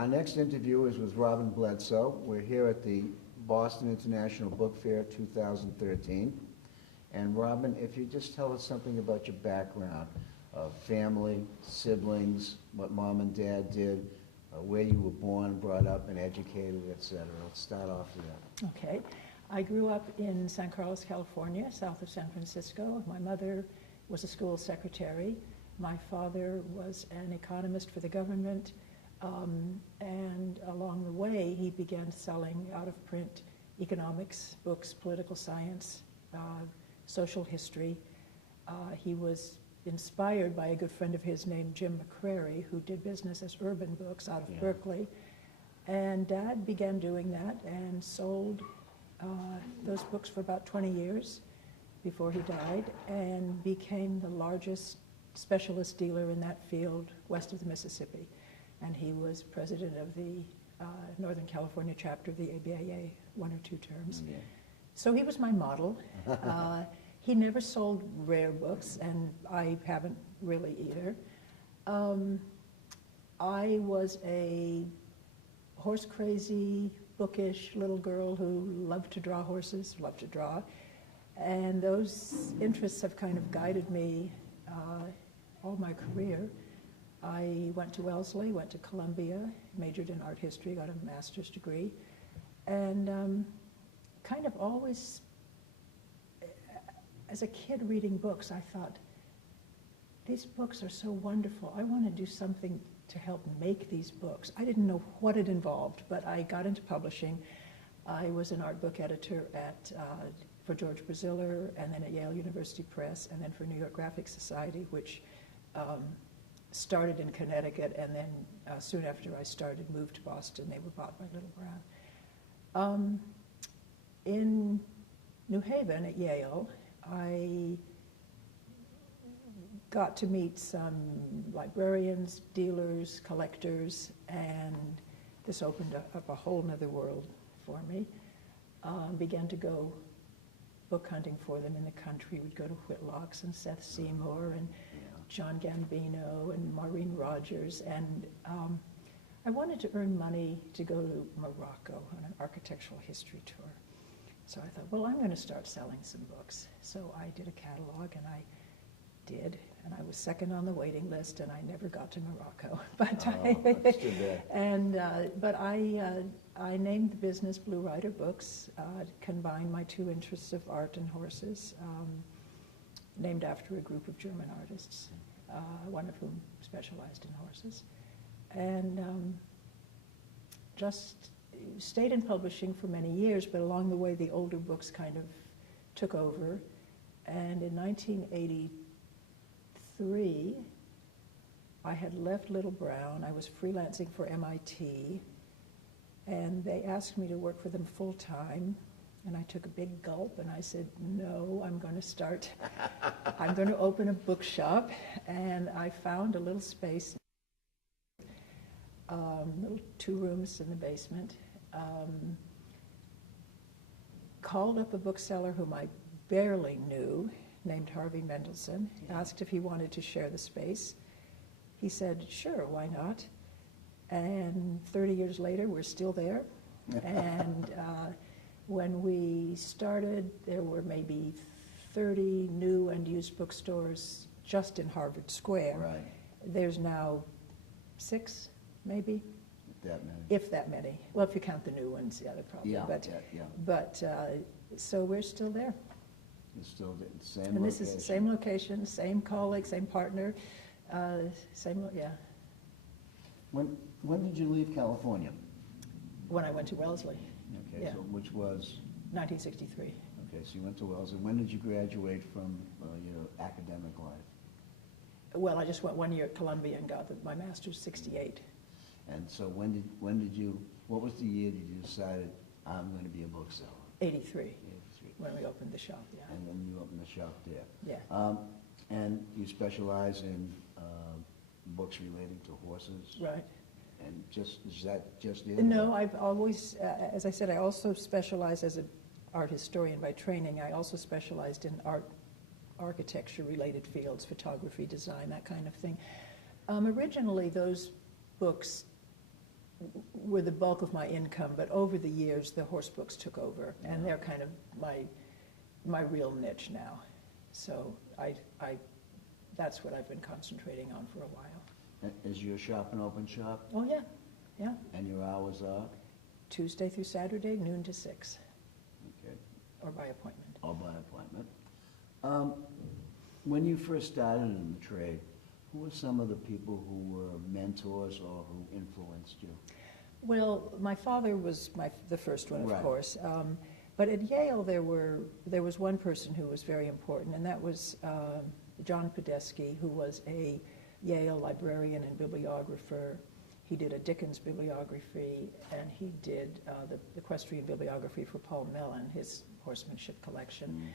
Our next interview is with Robin Bledsoe. We're here at the Boston International Book Fair 2013. And Robin, if you just tell us something about your background, family, siblings, what mom and dad did, where you were born, brought up, and educated, etc. Let's start off with that. Okay. I grew up in San Carlos, California, south of San Francisco. My mother was a school secretary. My father was an economist for the government. And along the way, he began selling out-of-print economics books, political science, social history. He was inspired by a good friend of his named Jim McCrary, who did business as Urban Books out of Berkeley. And Dad began doing that and sold those books for about 20 years before he died, and became the largest specialist dealer in that field west of the Mississippi. And he was president of the Northern California chapter of the ABAA 1 or 2 terms. Yeah. So he was my model. He never sold rare books, and I haven't really either. I was a horse-crazy, bookish little girl who loved to draw horses, loved to draw. And those interests have kind of guided me all my career. I went to Wellesley, went to Columbia, majored in art history, got a master's degree, and kind of always, as a kid reading books, I thought, these books are so wonderful. I want to do something to help make these books. I didn't know what it involved, but I got into publishing. I was an art book editor for George Bookseller, and then at Yale University Press, and then for New York Graphic Society, which started in Connecticut, and then soon after I started, moved to Boston. They were bought by Little Brown. In New Haven at Yale, I got to meet some librarians, dealers, collectors, and this opened up a whole nother world for me. Began to go book hunting for them in the country. We'd go to Whitlock's and Seth Seymour and John Gambino and Maureen Rogers, and I wanted to earn money to go to Morocco on an architectural history tour. So I thought, well, I'm going to start selling some books. So I did a catalog, and I did, and I was second on the waiting list, and I never got to Morocco. But I named the business Blue Rider Books, combined my 2 interests of art and horses, named after a group of German artists, one of whom specialized in horses, and just stayed in publishing for many years, but along the way the older books kind of took over. And in 1983, I had left Little Brown. I was freelancing for MIT, and they asked me to work for them full time. And I took a big gulp, and I said, no, I'm going to open a bookshop. And I found a little space, little 2 rooms in the basement, called up a bookseller whom I barely knew, named Harvey Mendelson, asked if he wanted to share the space. He said, sure, why not? And 30 years later, we're still there. And when we started, there were maybe 30 new and used bookstores just in Harvard Square. Right. There's now 6, maybe. That many. If that many. Well, if you count the new ones, yeah, probably. Yeah, But so we're still there. It's still the same and location. This is the same location, same colleague, same partner, yeah. When did you leave California? When I went to Wellesley. Okay, so which was? 1963. Okay, so you went to Wellesley. When did you graduate from your academic life? Well, I just went 1 year at Columbia and got my master's 68. And so when did you, what was the year that you decided, I'm going to be a bookseller? 83. 83. When we opened the shop, yeah. And when you opened the shop there. Yeah. And you specialize in books relating to horses? Right. And is that just it? No, I've always, as I said, I also specialize as an art historian by training. I also specialized in architecture-related fields, photography, design, that kind of thing. Originally, those books were the bulk of my income, but over the years, the horse books took over, and they're kind of my real niche now. So that's what I've been concentrating on for a while. Is your shop an open shop? Oh, yeah, yeah. And your hours are? Tuesday through Saturday, noon to 6. Okay. Or by appointment. Or by appointment. When you first started in the trade, who were some of the people who were mentors or who influenced you? Well, my father was the first one, of Right. course. But at Yale, there was one person who was very important, and that was John Podesky, who was a Yale librarian and bibliographer. He did a Dickens bibliography, and he did the Equestrian bibliography for Paul Mellon, his horsemanship collection.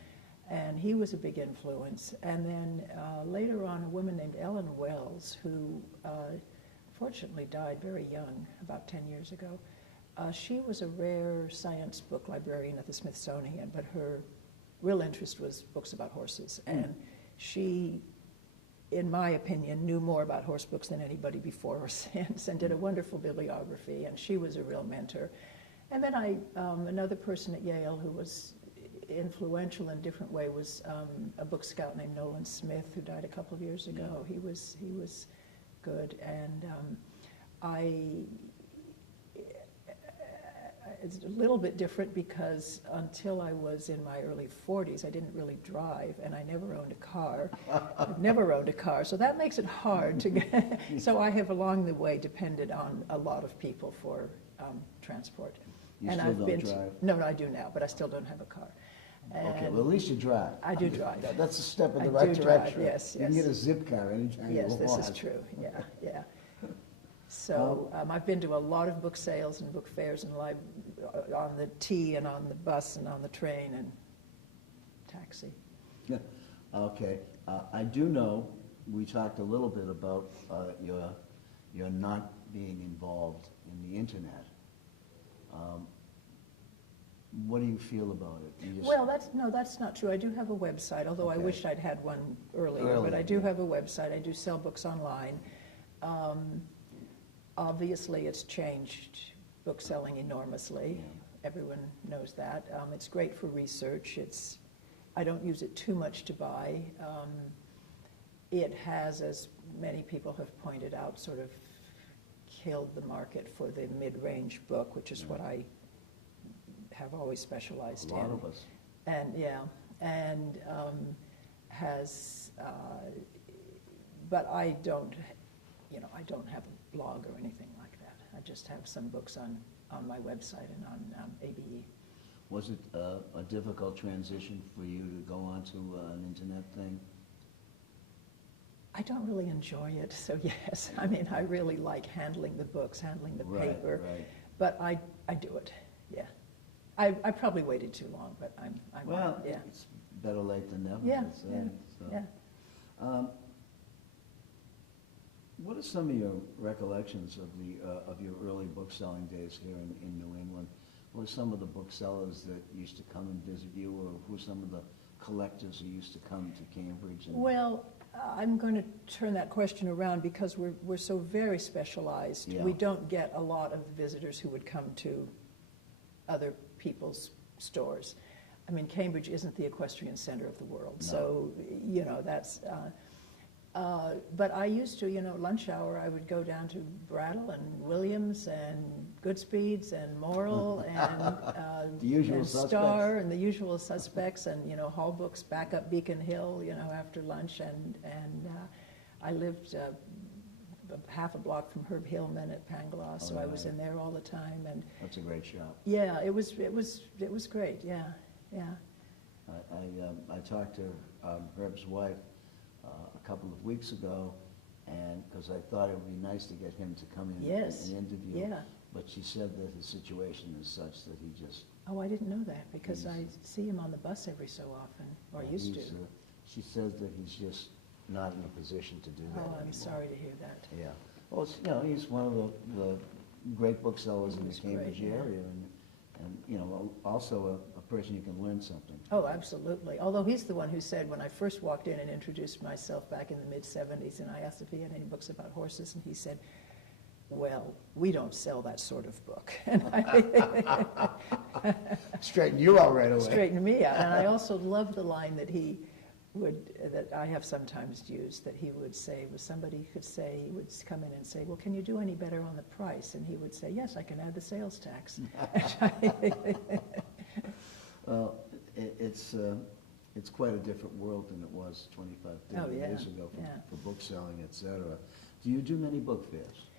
And he was a big influence. And then later on, a woman named Ellen Wells, who fortunately died very young, about 10 years ago. She was a rare science book librarian at the Smithsonian, but her real interest was books about horses. And she, in my opinion, knew more about horse books than anybody before or since, and did a wonderful bibliography, and she was a real mentor. And then another person at Yale who was influential in a different way was a book scout named Nolan Smith, who died a couple of years ago. He was good, and it's a little bit different because until I was in my early 40s, I didn't really drive, and I never owned a car. I've never owned a car, so that makes it hard to get. So I have along the way depended on a lot of people for transport. You and still I've don't been drive? No, I do now, but I still don't have a car. Okay, well, at least you drive. I do drive. That's a step in I the right do drive, direction. yes, You can yes. get a zip car anytime you want. Yes, this is true. Yeah, yeah. So I've been to a lot of book sales and book fairs and on the T and on the bus and on the train and taxi. Yeah. Okay. I do know, we talked a little bit about your not being involved in the internet. What do you feel about it? You just- Well, that's not true. I do have a website, although I Okay. wish I'd had one earlier, but I do have a website. I do sell books online. Obviously, it's changed book selling enormously. Everyone knows that. It's great for research. I don't use it too much to buy. It has, as many people have pointed out, sort of killed the market for the mid-range book, which is what I have always specialized in. A lot of us. And but I don't have a blog or anything like that. I just have some books on my website and on ABE. Was it a difficult transition for you to go onto an internet thing? I don't really enjoy it, so yes. I mean, I really like handling the books, handling the paper, Right. but I do it, yeah. I probably waited too long, but I'm Well, yeah. it's better late than never. Yeah, they say, yeah, so. yeah. What are some of your recollections of your early book-selling days here in New England? Who are some of the booksellers that used to come and visit you, or who are some of the collectors who used to come to Cambridge? Well, I'm going to turn that question around because we're so very specialized. Yeah. We don't get a lot of visitors who would come to other people's stores. I mean, Cambridge isn't the equestrian center of the world, No. so, that's... but I used to, lunch hour, I would go down to Brattle and Williams and Goodspeeds and Morrill and, The usual and suspects. Star and the usual suspects and, Hall Books back up Beacon Hill, after lunch. And I lived half a block from Herb Hillman at Pangloss, so I was right. in there all the time. And That's a great shop. yeah, it was great. Yeah, yeah. I talked to Herb's wife a couple of weeks ago, and because I thought it would be nice to get him to come in Yes. and interview. Yeah. But she said that his situation is such that he just... Oh, I didn't know that because I He's- see him on the bus every so often, or used to. She says that he's just not in a position to do that Oh, I'm anymore. sorry to hear that. Yeah. Well, he's one of the great booksellers in the He's great, Cambridge yeah. area, and also a person you can learn something. Oh, absolutely. Although he's the one who said when I first walked in and introduced myself back in the mid-'70s, and I asked if he had any books about horses, and he said, well, we don't sell that sort of book. Straighten you out right away. Straighten me out. And I also love the line that that I have sometimes used, that he would say, somebody could say, he would come in and say, well, can you do any better on the price? And he would say, yes, I can add the sales tax. Well, it's quite a different world than it was 25, 30 years ago for book selling, et cetera. Do you do many book fairs?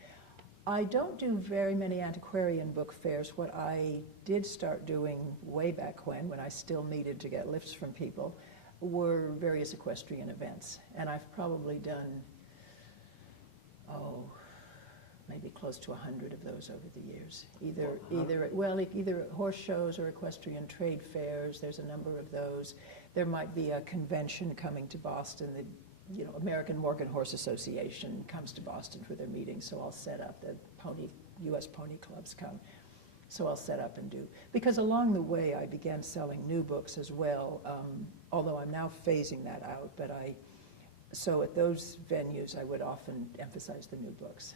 I don't do very many antiquarian book fairs. What I did start doing way back when I still needed to get lifts from people, were various equestrian events. And I've probably done, maybe close to 100 of those over the years. Either horse shows or equestrian trade fairs. There's a number of those. There might be a convention coming to Boston. The American Morgan Horse Association comes to Boston for their meetings, so I'll set up. The U.S. Pony Clubs come, so I'll set up and do. Because along the way, I began selling new books as well, although I'm now phasing that out. So at those venues, I would often emphasize the new books.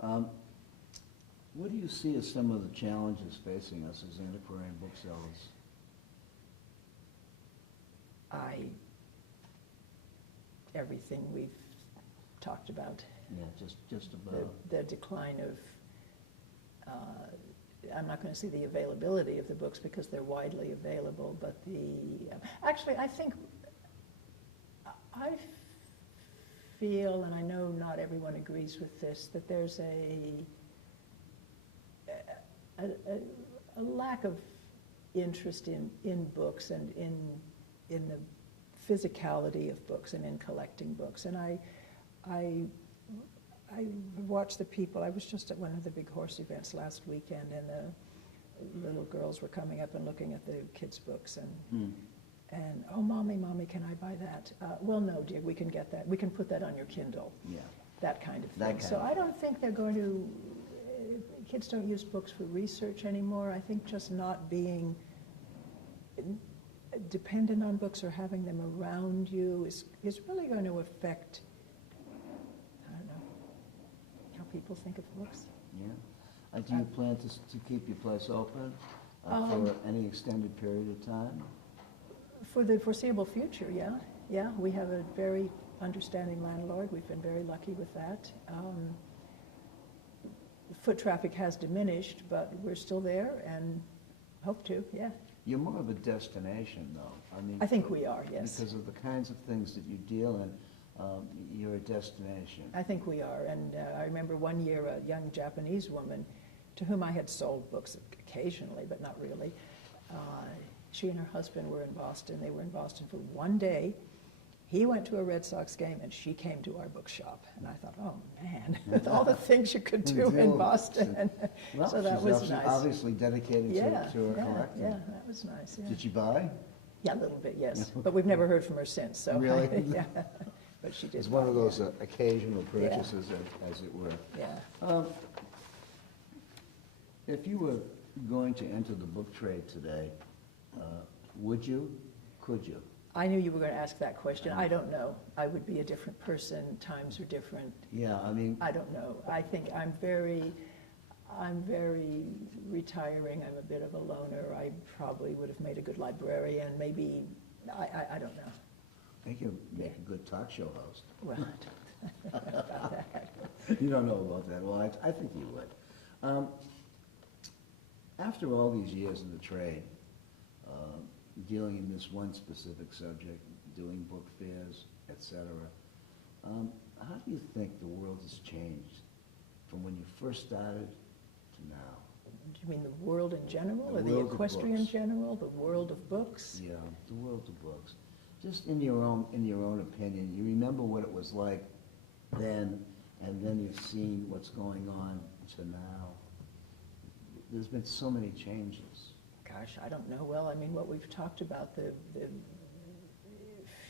What do you see as some of the challenges facing us as antiquarian booksellers? Everything we've talked about. Yeah, just about. The decline of, I'm not going to say the availability of the books because they're widely available, but actually I feel, and I know not everyone agrees with this, that there's a lack of interest in books and in the physicality of books and in collecting books. And I watched the people. I was just at one of the big horse events last weekend, and the little girls were coming up and looking at the kids' books and oh, mommy, can I buy that? Well, no, dear, we can get that. We can put that on your Kindle. Yeah. That kind of thing. So I don't think they're going to. Kids don't use books for research anymore. I think just not being dependent on books or having them around you is really going to affect, I don't know, how people think of books. Yeah. Do you plan to keep your place open for any extended period of time? For the foreseeable future, yeah. Yeah, we have a very understanding landlord. We've been very lucky with that. Foot traffic has diminished, but we're still there and hope to, yeah. You're more of a destination, though. I think we are, yes. Because of the kinds of things that you deal in, you're a destination. I think we are. And I remember one year a young Japanese woman to whom I had sold books occasionally, but not really. She and her husband were in Boston. They were in Boston for one day. He went to a Red Sox game, and she came to our bookshop. And I thought, oh, man, with all the things you could do in Boston. Well, so that was nice. Obviously dedicated to her collecting. Yeah, that was nice. Yeah. Did she buy? Yeah, a little bit, yes. But we've never heard from her since. So really? Yeah. But she did. It's one of those occasional purchases, as it were. Yeah. If you were going to enter the book trade today, would you? Could you? I knew you were going to ask that question. I don't know. I would be a different person. Times are different. Yeah, I mean. I don't know. I think I'm very retiring. I'm a bit of a loner. I probably would have made a good librarian. Maybe, I don't know. I think you'd make a good talk show host. Well, I don't know about that. You don't know about that. Well, I think you would. After all these years in the trade, dealing in this one specific subject, doing book fairs, etc., how do you think the world has changed from when you first started to now? Do you mean the world in general, or the equestrian in general, the world of books? Yeah, the world of books. Just in your own opinion, you remember what it was like then, and then you've seen what's going on to now. There's been so many changes. Gosh, I don't know. Well, I mean, what we've talked about, the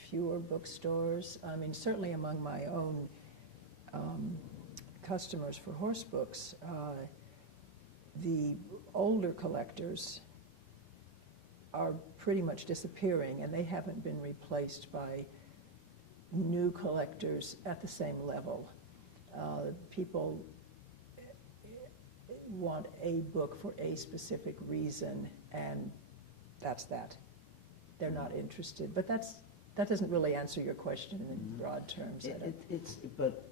fewer bookstores. I mean, certainly among my own customers for horse books, the older collectors are pretty much disappearing, and they haven't been replaced by new collectors at the same level. People want a book for a specific reason, and that's that. They're not interested. But that doesn't really answer your question in broad terms. But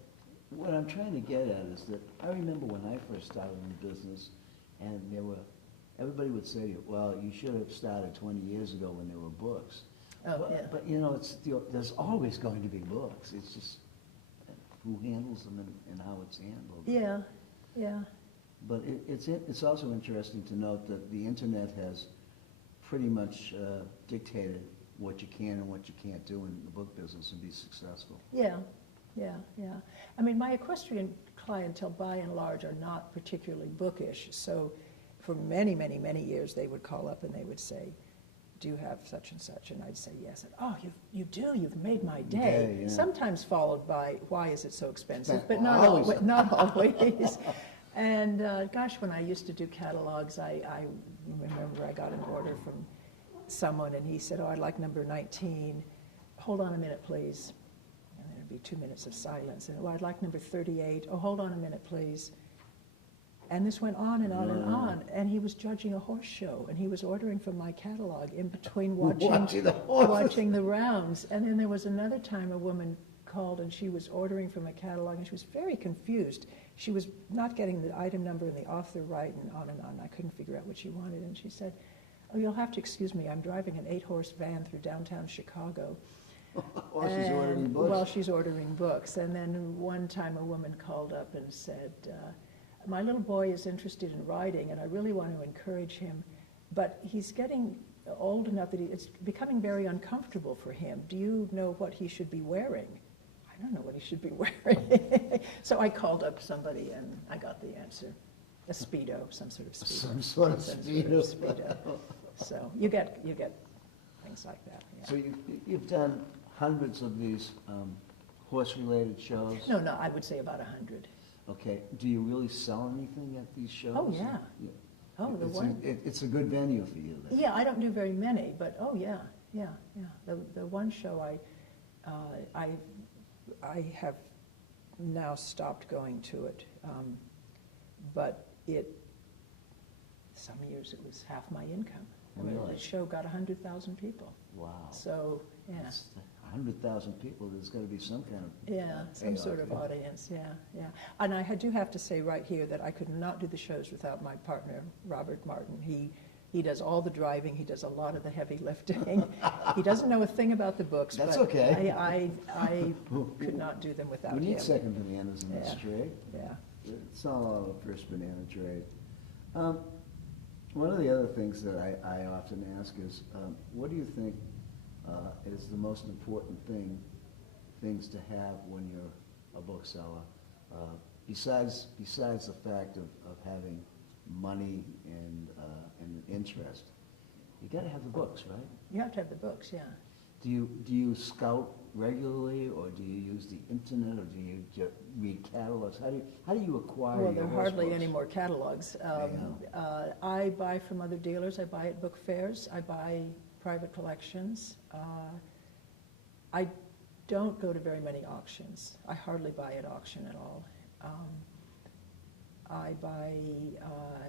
what I'm trying to get at is that I remember when I first started in the business, and everybody would say, well, you should have started 20 years ago when there were books. Oh, yeah. But there's always going to be books. It's just who handles them and how it's handled. Yeah, yeah. But it's also interesting to note that the internet has pretty much dictated what you can and what you can't do in the book business and be successful. Yeah, yeah, yeah. I mean, my equestrian clientele, by and large, are not particularly bookish. So for many, many, many years, they would call up and they would say, do you have such and such? And I'd say yes. And, oh, you do? You've made my day. Yeah. Sometimes followed by, why is it so expensive? But Always. not always. And gosh, when I used to do catalogs, I remember I got an order from someone, and he said, oh, I'd like number 19. Hold on a minute, please. And there'd be 2 minutes of silence. And, oh, I'd like number 38. Oh, hold on a minute, please. And this went on and on and on. And he was judging a horse show, and he was ordering from my catalog in between watching the rounds. And then there was another time a woman called, and she was ordering from a catalog, and she was very confused. She was not getting the item number and the author right, and on and on. I couldn't figure out what she wanted. And she said, oh, you'll have to excuse me. I'm driving an 8-horse van through downtown Chicago. While she's ordering books. While she's ordering books. And then one time a woman called up and said, my little boy is interested in riding, and I really want to encourage him, but he's getting old enough that it's becoming very uncomfortable for him. Do you know what he should be wearing? I don't know what he should be wearing. So I called up somebody, and I got the answer. A Speedo, some sort of Speedo. Some sort of Speedo. So you get things like that. Yeah. So you've done hundreds of these horse-related shows? No, I would say about 100. Okay. Do you really sell anything at these shows? Oh, yeah. Oh, the one. It's a good venue for you then. Yeah, I don't do very many, but oh yeah. The one show I have now stopped going to it, but some years it was half my income. Really? The show got 100,000 people. Wow. So yeah. That's 100,000 people. There's got to be some kind of some sort of audience. Yeah. And I do have to say right here that I could not do the shows without my partner, Robert Martin. He does all the driving. He does a lot of the heavy lifting. He doesn't know a thing about the books. That's but okay. I could not do them without him. We need second bananas in this trade. Yeah. It's all a first banana trade. One of the other things that I often ask is, what do you think is the most important things to have when you're a bookseller, besides the fact of having money and interest? You got to have the books, right? You have to have the books, yeah. Do you scout regularly, or do you use the internet, or do you read catalogs? How do you acquire? Well, there are hardly books? any more catalogs. I buy from other dealers. I buy at book fairs. I buy private collections. I don't go to very many auctions. I hardly buy at auction at all. I buy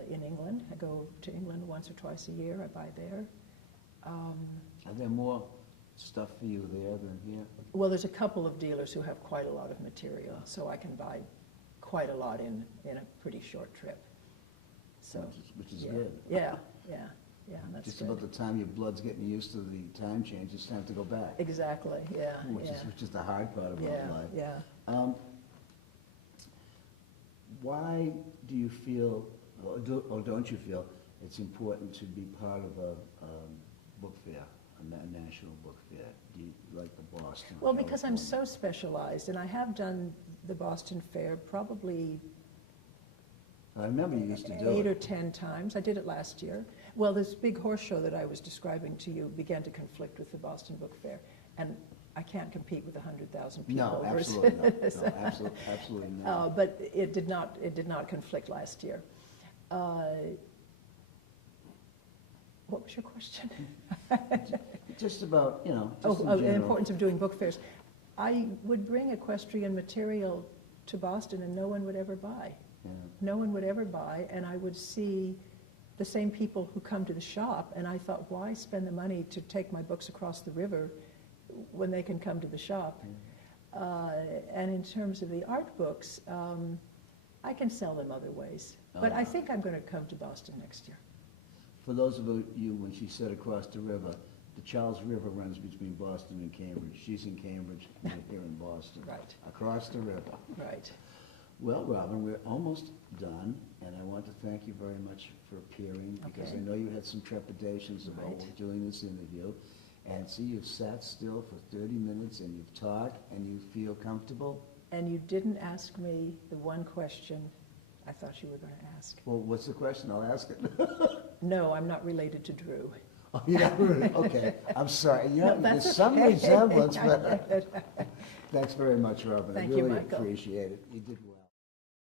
in England. I go to England once or twice a year. I buy there. Are there more stuff for you there than here? Well, there's a couple of dealers who have quite a lot of material, so I can buy quite a lot in a pretty short trip. So, which is good. Yeah, that's Just good. about the time your blood's getting used to the time change, it's time to go back. Exactly, yeah. Which is the hard part about life. Yeah. Why do you feel, or don't you feel, it's important to be part of a book fair, a national book fair? Do you like the Boston? Well, because I'm so specialized, and I have done the Boston Fair probably I remember you used to do 8 it. or 10 times. I did it last year. Well, this big horse show that I was describing to you began to conflict with the Boston Book Fair, and I can't compete with 100,000 people. No, absolutely not. No, absolutely not. But it did not conflict last year. What was your question? Just about, just the in general. importance of doing book fairs. I would bring equestrian material to Boston and no one would ever buy. Yeah. No one would ever buy, and I would see the same people who come to the shop, and I thought, why spend the money to take my books across the river when they can come to the shop? And in terms of the art books, I can sell them other ways. But I think I'm going to come to Boston next year. For those of you, when she said across the river, the Charles River runs between Boston and Cambridge. She's in Cambridge, and you're here in Boston. Right. Across the river. Right. Well, Robin, we're almost done, and I want to thank you very much for appearing, because I Okay. know you had some trepidations about Right. doing this interview. And see, you've sat still for 30 minutes, and you've talked, and you feel comfortable. And you didn't ask me the one question I thought you were going to ask. Well, what's the question? I'll ask it. No, I'm not related to Drew. Oh, you're not really? Okay, I'm sorry. Yeah, No, that's there's some okay. resemblance, but thanks very much, Robin. Thank I you, really Michael. appreciate it. You did well.